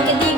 Rock the